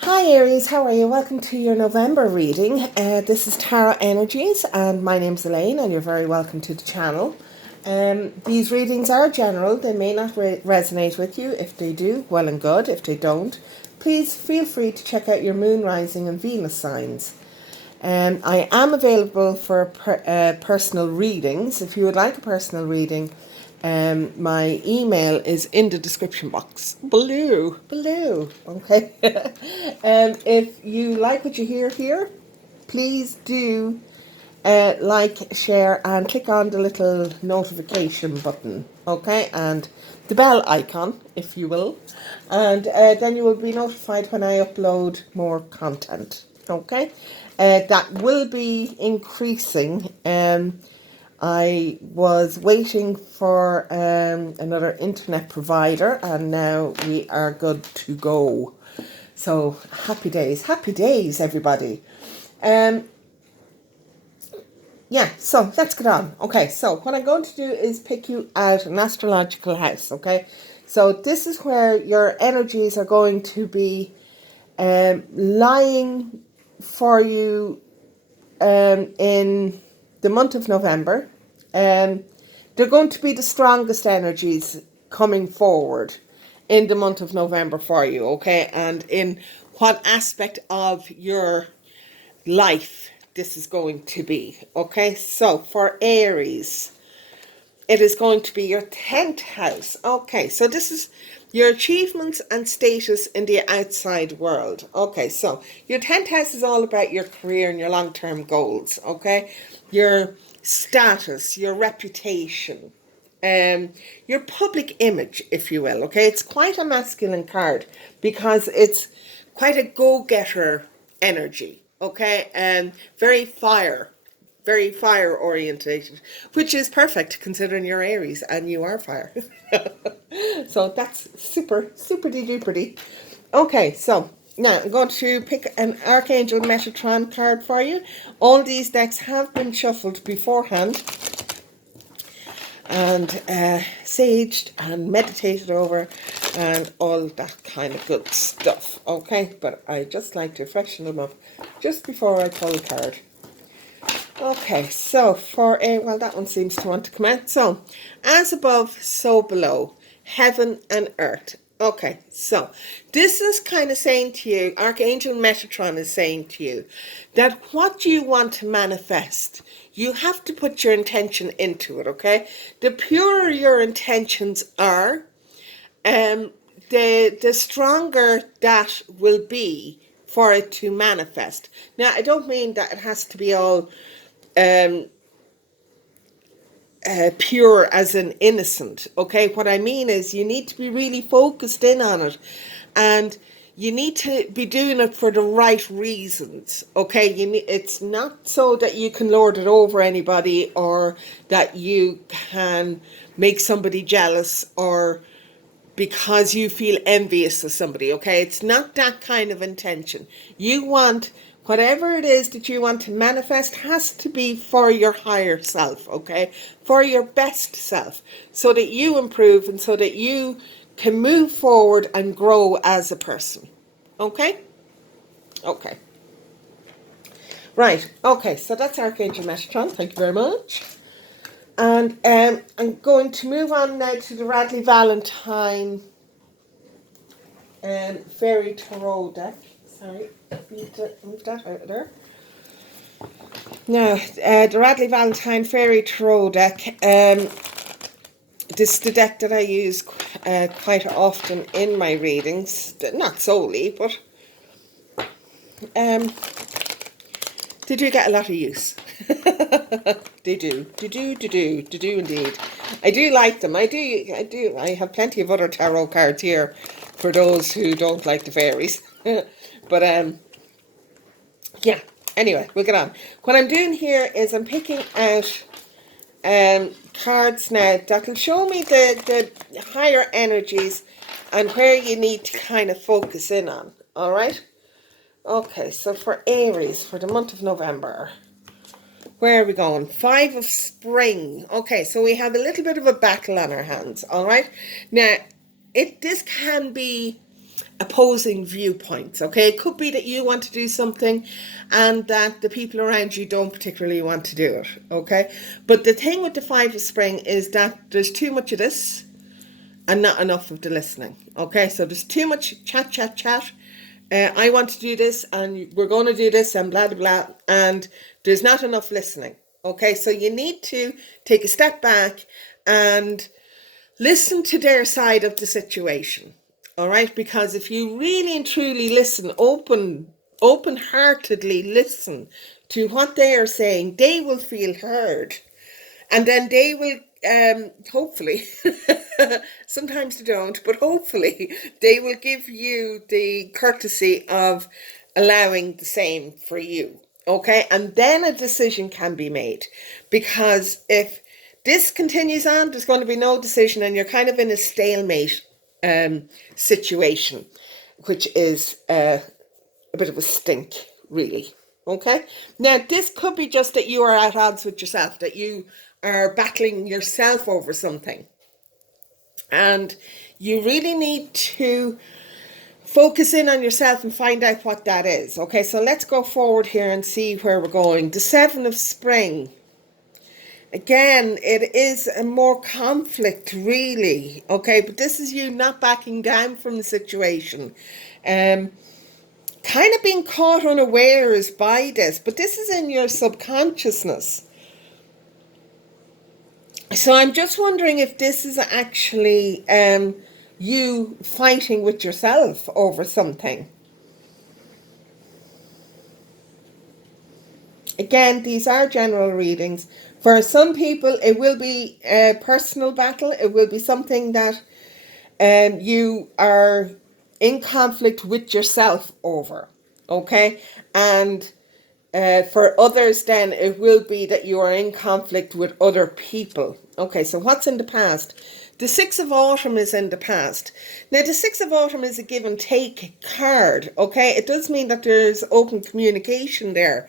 Hi Aries, how are you? Welcome to your November reading. This is Tarot Energies and my name's Elaine and you're very welcome to the channel. These readings are general, they may not resonate with you. If they do, well and good. If they don't, please feel free to check out your moon, rising and Venus signs. I am available for personal readings. If you would like a personal reading, my email is in the description box below. Okay. If you like what you hear here, please do like, share, and click on the little notification button. Okay, and the bell icon, if you will, and then you will be notified when I upload more content. Okay, that will be increasing. I was waiting for another internet provider and now we are good to go. So happy days everybody. Yeah, so let's get on. Okay, so what I'm going to do is pick you out an astrological house, okay? So this is where your energies are going to be lying for you in the month of November. They're going to be the strongest energies coming forward in the month of November for you, okay? And in what aspect of your life this is going to be, okay? So for Aries, it is going to be your 10th house. Okay, so this is your achievements and status in the outside world. Okay, so your 10th house is all about your career and your long-term goals, okay? Your status, your reputation, your public image, if you will, okay? It's quite a masculine card because it's quite a go-getter energy, okay? Very fire orientated, which is perfect considering you're Aries and you are fire. So that's super duper. Okay, so now I'm going to pick an Archangel Metatron card for you. All these decks have been shuffled beforehand and saged and meditated over and all that kind of good stuff. Okay, but I just like to freshen them up just before I pull a card. Okay, so for a, well, that one seems to want to come out. So, as above, so below, heaven and earth. Okay, so this is kind of saying to you, Archangel Metatron is saying to you, that what you want to manifest, you have to put your intention into it, okay? The purer your intentions are, the stronger that will be for it to manifest. Now, I don't mean that it has to be all pure as an innocent, okay? What I mean is you need to be really focused in on it and you need to be doing it for the right reasons, okay? It's not so that you can lord it over anybody or that you can make somebody jealous or because you feel envious of somebody, okay? It's not that kind of intention. You want, whatever it is that you want to manifest has to be for your higher self, okay? For your best self, so that you improve and so that you can move forward and grow as a person, okay? Okay. Right, okay, so that's Archangel Metatron. Thank you very much. And I'm going to move on now to the Radley Valentine Fairy Tarot deck. Sorry, need to move that out of there. Now, the Radley Valentine Fairy Tarot deck. This is the deck that I use quite often in my readings. Not solely, but they do get a lot of use. They do indeed. I do like them. I do. I have plenty of other tarot cards here for those who don't like the fairies. But yeah. Anyway, we'll get on. What I'm doing here is I'm picking out cards now that will show me the higher energies and where you need to kind of focus in on. All right. Okay, so for Aries, for the month of November, where are we going? 5 of Spring. Okay, so we have a little bit of a battle on our hands, all right? Now, this can be opposing viewpoints. Okay, it could be that you want to do something and that the people around you don't particularly want to do it. Okay, but the thing with the Five of Spring is that there's too much of this and not enough of the listening. Okay, so there's too much chat. I want to do this and we're going to do this and blah, blah, blah. And there's not enough listening. Okay, so you need to take a step back and listen to their side of the situation. All right, because if you really and truly listen, open-heartedly listen to what they are saying, they will feel heard. And then they will, hopefully, sometimes they don't, but hopefully they will give you the courtesy of allowing the same for you. Okay, and then a decision can be made. Because if this continues on, there's going to be no decision and you're kind of in a stalemate situation, which is a bit of a stink, really. Okay, now this could be just that you are at odds with yourself, that you are battling yourself over something, and you really need to focus in on yourself and find out what that is. Okay, so let's go forward here and see where we're going. The Seven of Spring. Again, it is a more conflict, really. Okay, but this is you not backing down from the situation. Kind of being caught unawares by this, but this is in your subconsciousness. So I'm just wondering if this is actually you fighting with yourself over something. Again, these are general readings. For some people, it will be a personal battle. It will be something that you are in conflict with yourself over. Okay? And for others, then it will be that you are in conflict with other people. Okay, so what's in the past? The Six of Autumn is in the past. Now, the Six of Autumn is a give and take card. Okay, it does mean that there's open communication there.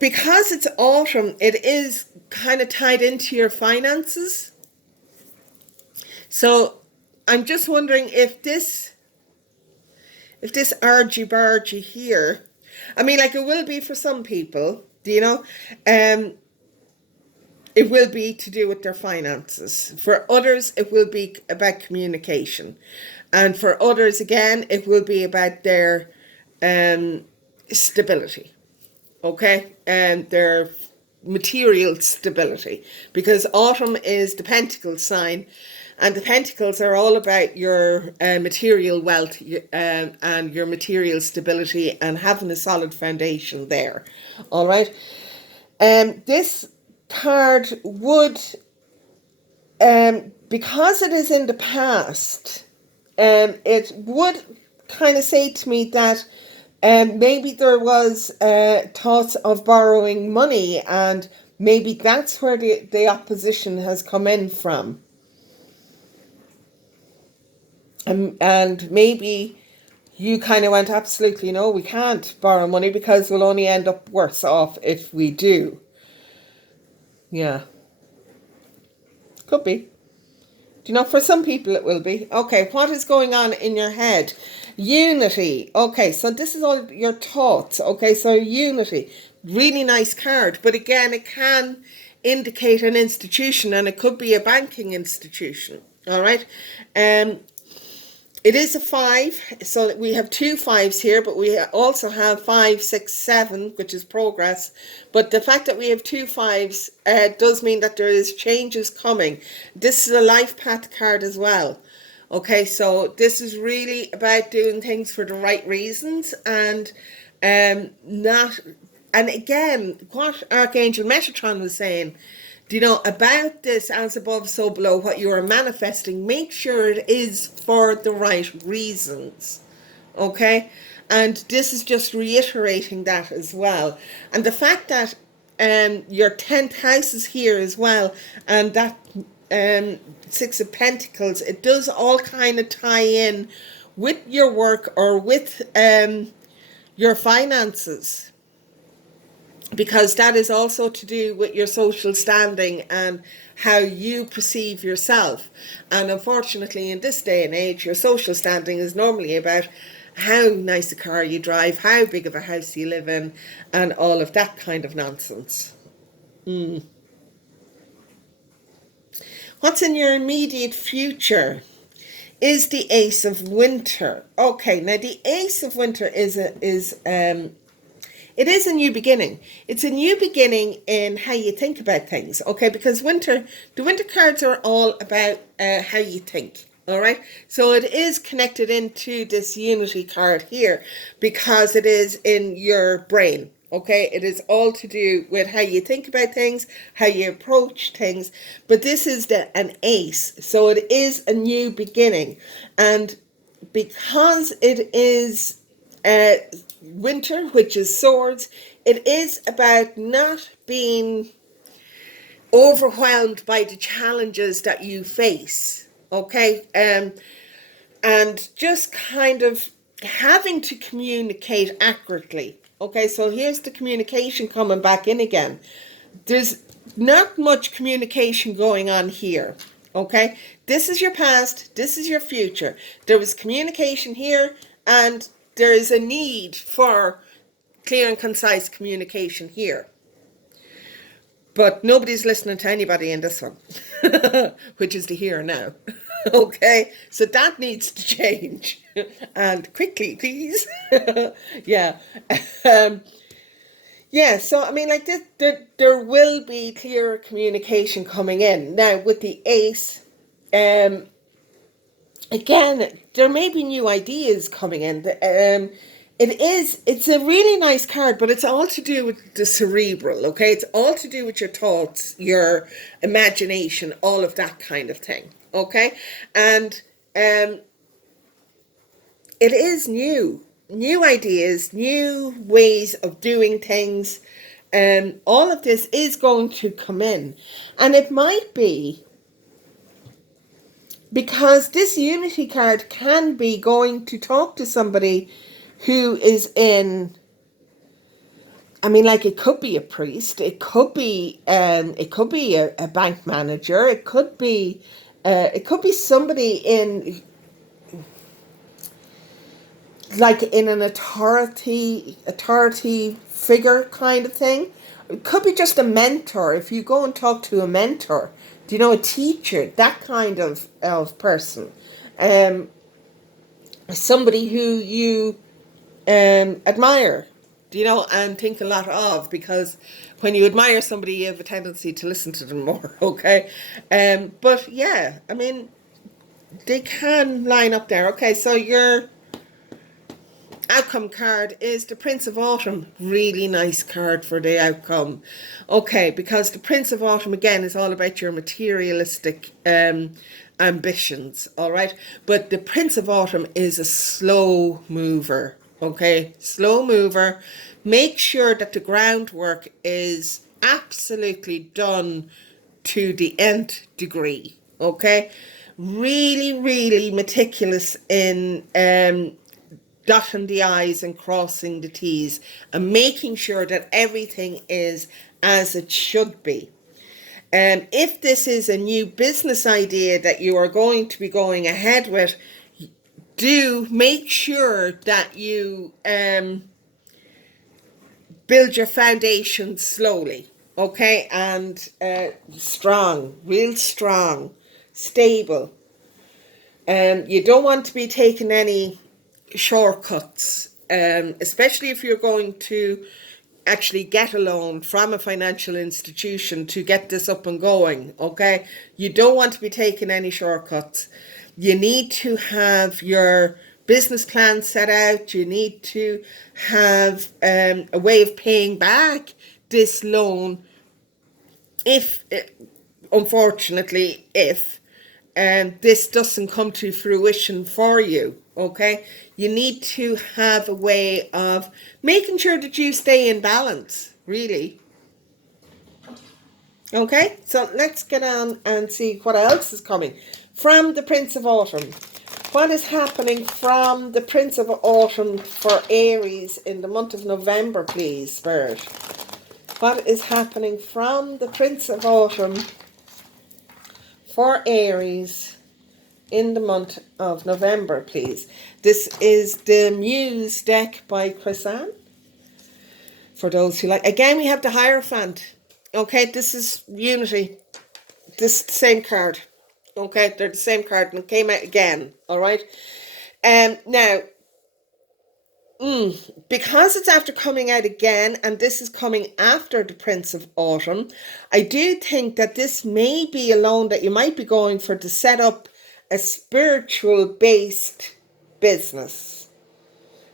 Because it's autumn, it is kind of tied into your finances. So I'm just wondering if this argy-bargy here, I mean, like, it will be for some people, it will be to do with their finances. For others, it will be about communication. And for others, again, it will be about their stability. Okay? And their material stability. Because autumn is the Pentacle sign. And the Pentacles are all about your material wealth and your material stability and having a solid foundation there. All right? This card would, because it is in the past, it would kind of say to me that maybe there was thoughts of borrowing money, and maybe that's where the opposition has come in from. And maybe you kind of went, absolutely no, we can't borrow money because we'll only end up worse off if we do. Yeah. Could be. For some people it will be. Okay, what is going on in your head? Unity. Okay, so this is all your thoughts. Okay, so unity. Really nice card. But again, it can indicate an institution, and it could be a banking institution. All right. It is a 5, so we have 2 5s here, but we also have 5, 6, 7, which is progress. But the fact that we have 2 5s does mean that there is changes coming. This is a life path card as well. Okay, so this is really about doing things for the right reasons and not. And again, what Archangel Metatron was saying, about this as above, so below, what you are manifesting, make sure it is for the right reasons. Okay? And this is just reiterating that as well. And the fact that your 10th house is here as well, and that 6 of Pentacles, it does all kind of tie in with your work or with your finances. because that is also to do with your social standing and how you perceive yourself. And unfortunately, in this day and age, your social standing is normally about how nice a car you drive, how big of a house you live in, and all of that kind of nonsense. What's in your immediate future is the Ace of Winter. Okay, now the Ace of Winter it is a new beginning. It's a new beginning in how you think about things, okay? Because the winter cards are all about how you think, all right? So it is connected into this unity card here because it is in your brain, okay? It is all to do with how you think about things, how you approach things. But this is an ace, so it is a new beginning. And because it is winter, which is swords, it is about not being overwhelmed by the challenges that you face, okay? And just kind of having to communicate accurately, okay? So here's the communication coming back in again. There's not much communication going on here, okay? This is your past, this is your future. There was communication here, and there is a need for clear and concise communication here. But nobody's listening to anybody in this one, which is the here now. Okay, so that needs to change. And quickly, please. Yeah. Yeah, so I mean, like this, there will be clear communication coming in. Now, with the ace, again, there may be new ideas coming in. It's a really nice card, but it's all to do with the cerebral, okay? It's all to do with your thoughts, your imagination, all of that kind of thing, okay? And it is new ideas, new ways of doing things. All of this is going to come in, and it might be because this unity card can be going to talk to somebody who is in, I mean, like, it could be a priest, it could be a bank manager, it could be somebody in, like, in an authority figure kind of thing. It could be just a mentor. If you go and talk to a mentor, do you know, a teacher, that kind of person, somebody who you admire, do you know, and think a lot of, because when you admire somebody, you have a tendency to listen to them more, okay? But yeah, I mean, they can line up there. Okay, so your outcome card is the Prince of Autumn. Really nice card for the outcome. Okay, because the Prince of Autumn, again, is all about your materialistic ambitions, all right? But the Prince of Autumn is a slow mover, okay? Slow mover. Make sure that the groundwork is absolutely done to the nth degree, okay? Really, really meticulous in dotting the I's and crossing the T's, and making sure that everything is as it should be. If this is a new business idea that you are going to be going ahead with, do make sure that you build your foundation slowly, okay, and strong, real strong, stable. You don't want to be taking any shortcuts, especially if you're going to actually get a loan from a financial institution to get this up and going, okay? You don't want to be taking any shortcuts. You need to have your business plan set out. You need to have a way of paying back this loan if, unfortunately, if this doesn't come to fruition for you, okay? You need to have a way of making sure that you stay in balance, really. Okay, so let's get on and see what else is coming from the Prince of Autumn. What is happening from the Prince of Autumn for Aries in the month of November, please, Spirit? what is happening from the Prince of Autumn for Aries in the month of November, please. This is the Muse deck by Chrisanne. For those who like, again, we have the Hierophant. Okay, this is Unity. This is the same card. Okay, they're the same card, and it came out again. All right. Now, because it's after coming out again, and this is coming after the Prince of Autumn, I do think that this may be a loan that you might be going for to set up a spiritual based business,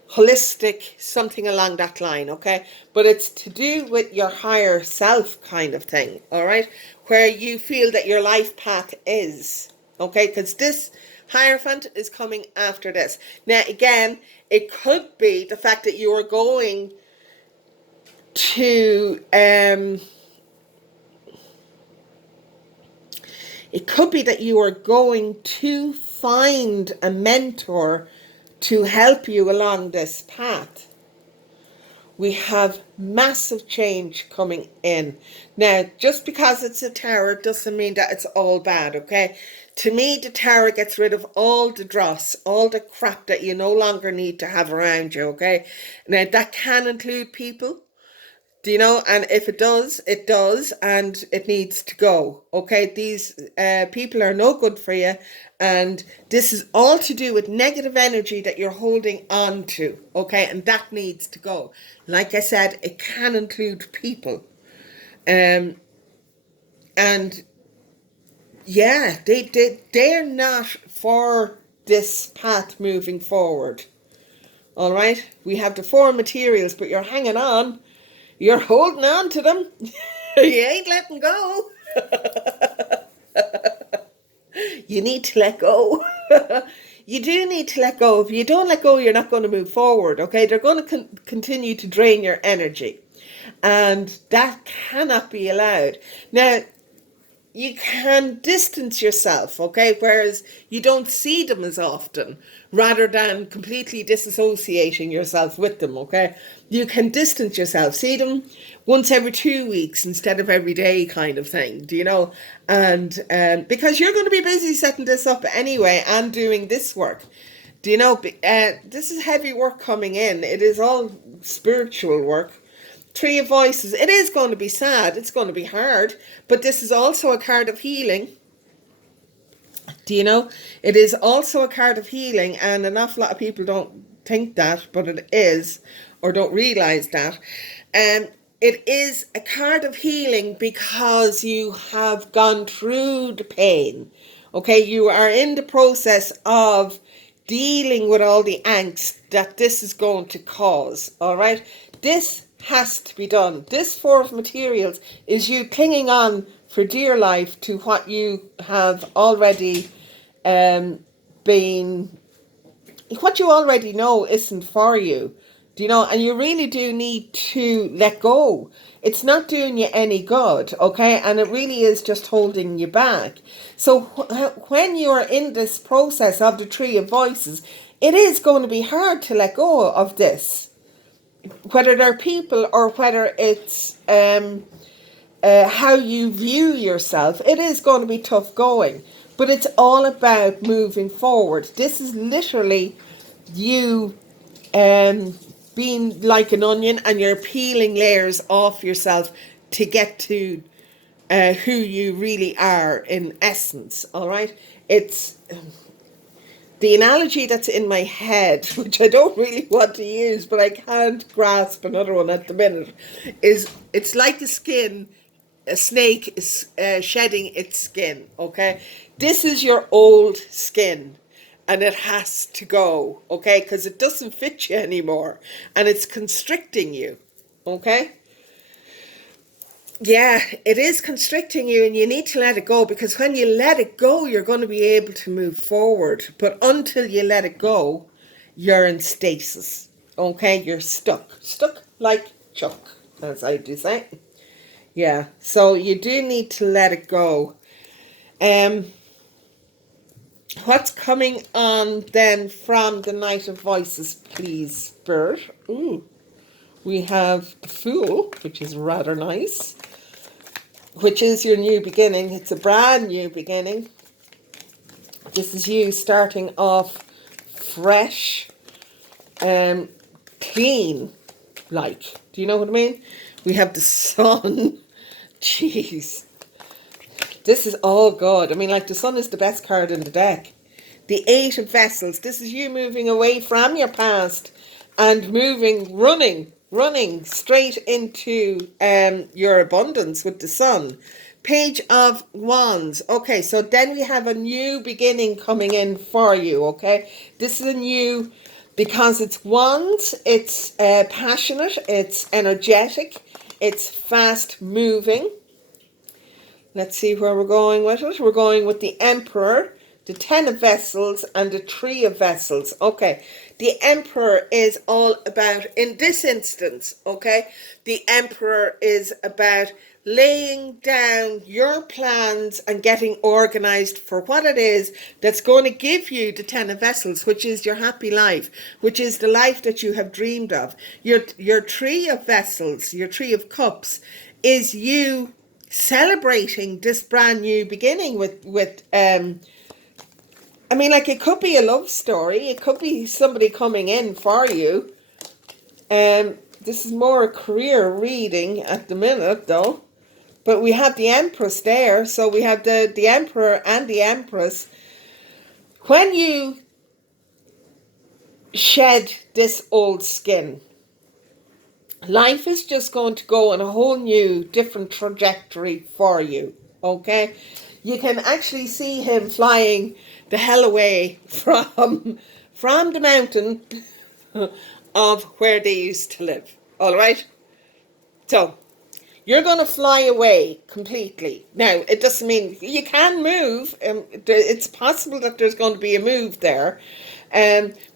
holistic, something along that line, okay? But it's to do with your higher self kind of thing, all right? Where you feel that your life path is, okay? Because this Hierophant is coming after this. Now, again, it could be the fact that you are going to, it could be that you are going to find a mentor to help you along this path. We have massive change coming in. Now, just because it's a tower doesn't mean that it's all bad, okay? To me, the tower gets rid of all the dross, all the crap that you no longer need to have around you, okay? Now, that can include people, do you know? And if it does, and it needs to go, okay? These people are no good for you, and this is all to do with negative energy that you're holding on to, okay? And that needs to go. Like I said, it can include people. And yeah, they're not for this path moving forward. All right? We have the 4 materials, but you're hanging on. You're holding on to them. You ain't letting go. You need to let go. You do need to let go. If you don't let go, you're not going to move forward, okay? They're going to continue to drain your energy. And that cannot be allowed. Now, you can distance yourself, okay? Whereas you don't see them as often, rather than completely disassociating yourself with them, okay? You can distance yourself, see them once every 2 weeks instead of every day kind of thing, do you know? And because you're going to be busy setting this up anyway and doing this work. Do you know, this is heavy work coming in. It is all spiritual work. 3 of Voices. It is going to be sad. It's going to be hard. But this is also a card of healing. Do you know? It is also a card of healing. And an awful lot of people don't think that. But it is. Or don't realise that. It is a card of healing because you have gone through the pain. Okay? You are in the process of dealing with all the angst that this is going to cause. All right? This has to be done. This 4 of materials is you clinging on for dear life to what you have already been, what you already know isn't for you. Do you know? And you really do need to let go. It's not doing you any good, okay? And it really is just holding you back. So when you are in this process of the 3 of Voices, it is going to be hard to let go of this. Whether they're people or whether it's how you view yourself, it is going to be tough going. But it's all about moving forward. This is literally you being like an onion, and you're peeling layers off yourself to get to who you really are in essence, all right? It's the analogy that's in my head, which I don't really want to use, but I can't grasp another one at the minute, is it's like a snake is shedding its skin, okay? This is your old skin, and it has to go, okay? Because it doesn't fit you anymore, and it's constricting you, okay? Yeah, it is constricting you, and you need to let it go, because when you let it go, you're going to be able to move forward. But until you let it go, you're in stasis, okay? You're stuck like Chuck, as I do say. Yeah, so you do need to let it go. What's coming on then from the Knight of Voices, please, Spirit? Ooh, we have the Fool, which is rather nice, which is your new beginning. It's a brand new beginning. This is you starting off fresh, clean, like. Do you know what I mean? We have the Sun. Jeez. This is all good. I mean, like, the Sun is the best card in the deck. The Eight of Vessels. This is you moving away from your past and running straight into your abundance with the Sun. Page of Wands. Okay, so then we have a new beginning coming in for you, okay? This is a new, because it's Wands, it's passionate, it's energetic, it's fast moving. Let's see where we're going with it. We're going with the Emperor, the Ten of Vessels, and the Three of Vessels. Okay, the Emperor is all about, in this instance, okay, the Emperor is about laying down your plans and getting organized for what it is that's going to give you the Ten of Vessels, which is your happy life, which is the life that you have dreamed of. Your Three of Vessels, your Three of Cups, is you celebrating this brand new beginning with I mean, like, it could be a love story, it could be somebody coming in for you. This is more a career reading at the minute, though. But we have the Empress there, so we have the Emperor and the Empress. When you shed this old skin, life is just going to go on a whole new, different trajectory for you, okay? You can actually see him flying the hell away from the mountain of where they used to live, all right? So, you're going to fly away completely. Now, it doesn't mean you can move. It's possible that there's going to be a move there,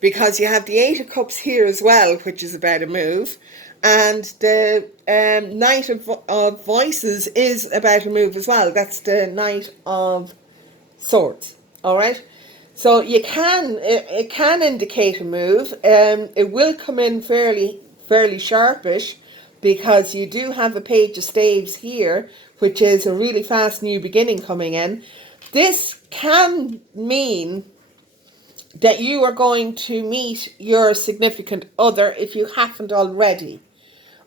because you have the Eight of Cups here as well, which is about a move. And the Knight of Voices is about a move as well. That's the Knight of Swords. All right. So it can indicate a move. It will come in fairly sharpish, because you do have a Page of Staves here, which is a really fast new beginning coming in. This can mean that you are going to meet your significant other if you haven't already.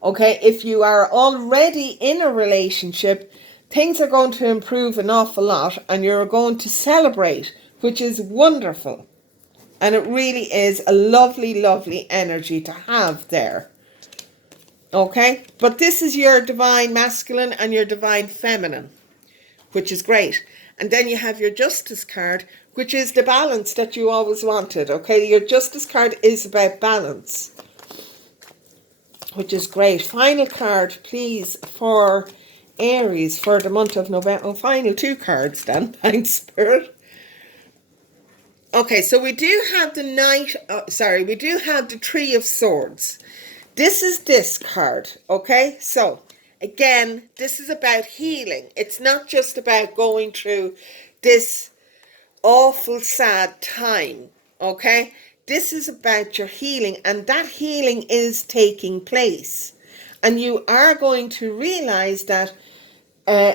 Okay, if you are already in a relationship, things are going to improve an awful lot, and you're going to celebrate, which is wonderful. And it really is a lovely, lovely energy to have there. Okay, but this is your divine masculine and your divine feminine, which is great. And then you have your Justice card, which is the balance that you always wanted. Okay, your Justice card is about balance, which is great. Final card, please, for Aries for the month of November. Oh, final two cards then. Thanks, Spirit. Okay, so we do have the we do have the Three of Swords. This is this card, okay? So, again, this is about healing. It's not just about going through this awful, sad time, okay? This is about your healing, and that healing is taking place. And you are going to realize that,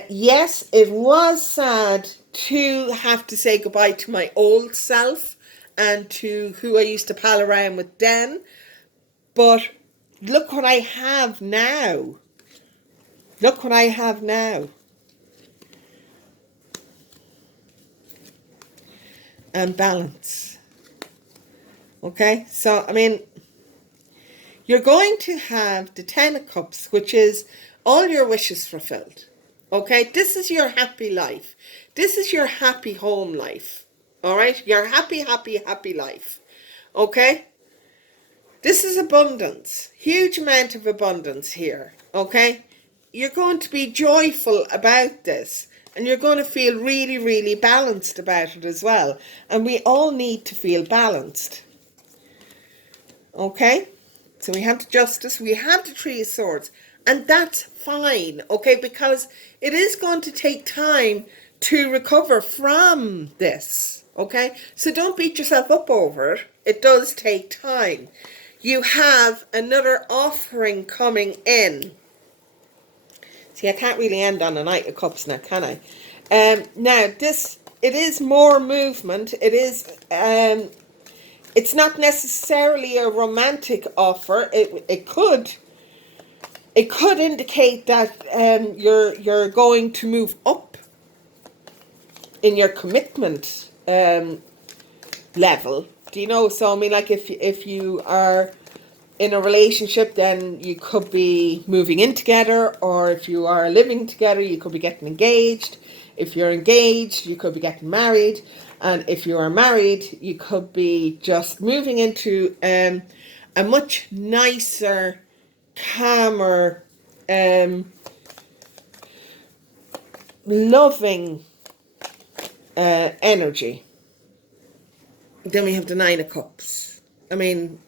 yes, it was sad to have to say goodbye to my old self and to who I used to pal around with then, but look what I have now. Look what I have now. And balance. Okay, so, I mean, you're going to have the Ten of Cups, which is all your wishes fulfilled. Okay, this is your happy life. This is your happy home life. All right, your happy, happy, happy life. Okay? This is abundance, huge amount of abundance here, okay? You're going to be joyful about this, and you're going to feel really, really balanced about it as well. And we all need to feel balanced, okay? So we have the Justice, we have the Three of Swords, and that's fine, okay? Because it is going to take time to recover from this, okay? So don't beat yourself up over it. It does take time. you have another offering coming in. See, I can't really end on a Knight of Cups now, can I? Now, it is more movement. It is, it's not necessarily a romantic offer. It could indicate that you're going to move up in your commitment level. Do you know? So I mean, like if you are in a relationship, then you could be moving in together, or if you are living together, you could be getting engaged. If you're engaged, you could be getting married, and if you are married, you could be just moving into a much nicer, calmer, loving energy. Then we have the Nine of Cups. I mean,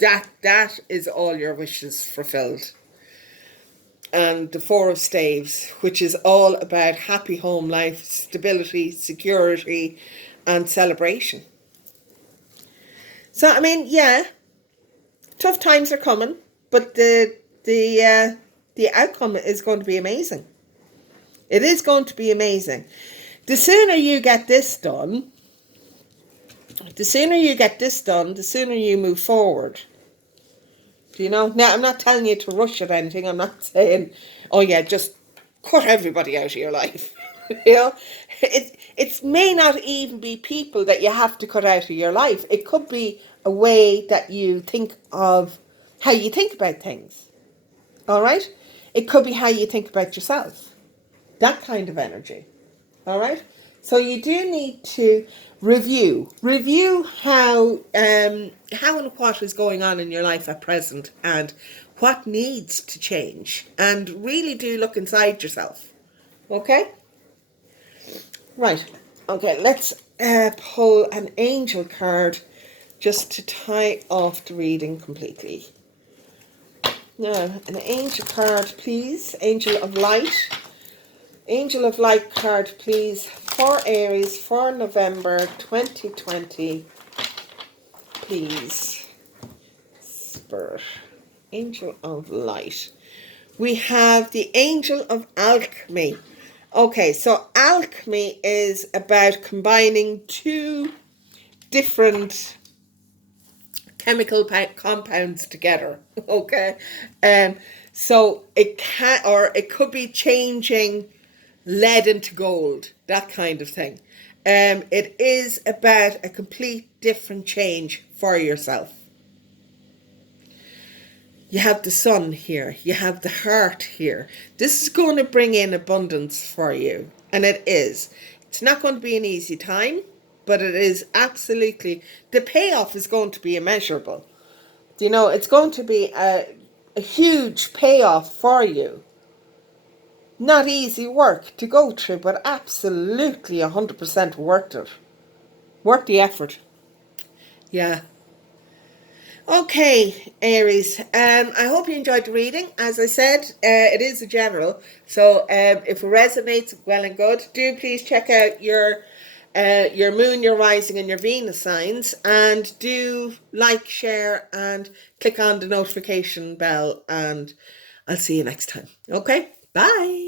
that is all your wishes fulfilled. And the Four of Staves, which is all about happy home life, stability, security, and celebration. So I mean, yeah, tough times are coming, but the outcome is going to be amazing. It is going to be amazing. The sooner you get this done, the sooner you move forward. Do you know? Now, I'm not telling you to rush at anything. I'm not saying, oh yeah, just cut everybody out of your life. You know, it may not even be people that you have to cut out of your life. It could be a way that you think of how you think about things. All right? It could be how you think about yourself. That kind of energy. All right? So you do need to review how and what is going on in your life at present and what needs to change, and really do look inside yourself. Okay? Right. Okay, let's pull an angel card just to tie off the reading completely. Now, an angel card, please. Angel of Light. Angel of Light card, please, for Aries for November 2020. Please. Spirit. Angel of Light. We have the Angel of Alchemy. Okay, so alchemy is about combining two different chemical compounds together. Okay, so it can, or it could be changing lead into gold, that kind of thing. It is about a complete different change for yourself. You have the sun here. You have the heart here. This is going to bring in abundance for you. And it is. It's not going to be an easy time, but it is absolutely, the payoff is going to be immeasurable. You know, it's going to be a huge payoff for you. Not easy work to go through, but absolutely 100% worth it. Worth the effort. Yeah. Okay, Aries. I hope you enjoyed the reading. As I said, it is a general. So if it resonates, well and good. Do please check out your moon, your rising, and your Venus signs. And do like, share, and click on the notification bell. And I'll see you next time. Okay? Bye.